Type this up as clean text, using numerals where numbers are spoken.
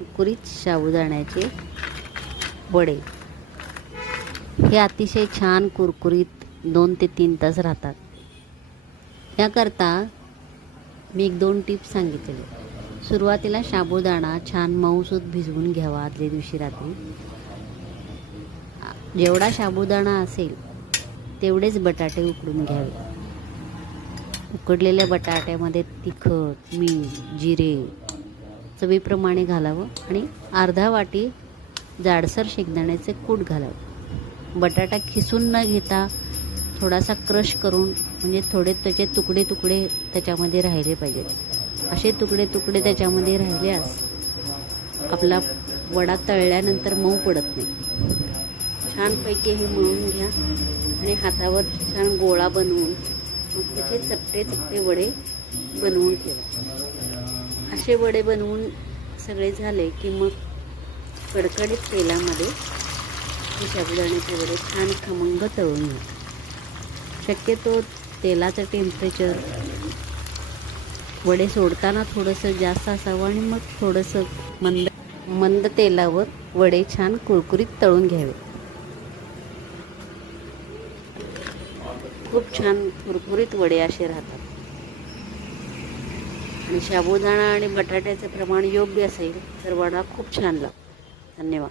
कुरकुरीत साबुदाण्याचे वडे हे अतिशय छान कुरकुरीत 2 ते 3 तास राहतात. याकरता मी 1-2 टिप्स सांगितलेले. सुरुवातीला साबुदाणा छान मऊसूत भिजवून घ्यावा आदल्या दिवशी रात्री. जेवढा साबुदाणा असेल तेवढेच बटाटे उकडून घ्यावे. उकडलेल्या बटाट्यामध्ये तिखट, मीठ, जिरे चवीप्रमाणे घालावं आणि अर्धा वाटी जाडसर शेंगदाण्याचे कूट घालावं. बटाटा खिसून न घेता थोडासा क्रश करून, म्हणजे थोडे त्याचे तुकडे तुकडे त्याच्यामध्ये राहिले पाहिजेत. असे तुकडे तुकडे त्याच्यामध्ये राहिल्यास आपला वडा तळल्यानंतर मऊ पडत नाही. छानपैकी हे मळून घ्या आणि हातावर छान गोळा बनवून मग त्याचे चपटे चपटे वडे बनवून ठेवा. असे वडे बनवून सगळे झाले की मग कडकडीत तेलामध्ये हे साबुदाण्याचे वडे छान खमंग तळून घ्या. शक्यतो तेलाचं टेम्परेचर वडे सोडताना थोडंसं जास्त असावं आणि मग थोडंसं मंद तेलावर वडे छान कुरकुरीत तळून घ्यावे. खूप छान कुरकुरीत वडे असे राहतात. आणि साबुदाणा आणि बटाट्याचे प्रमाण योग्य असेल तर वडा खूप छान लागतो. धन्यवाद.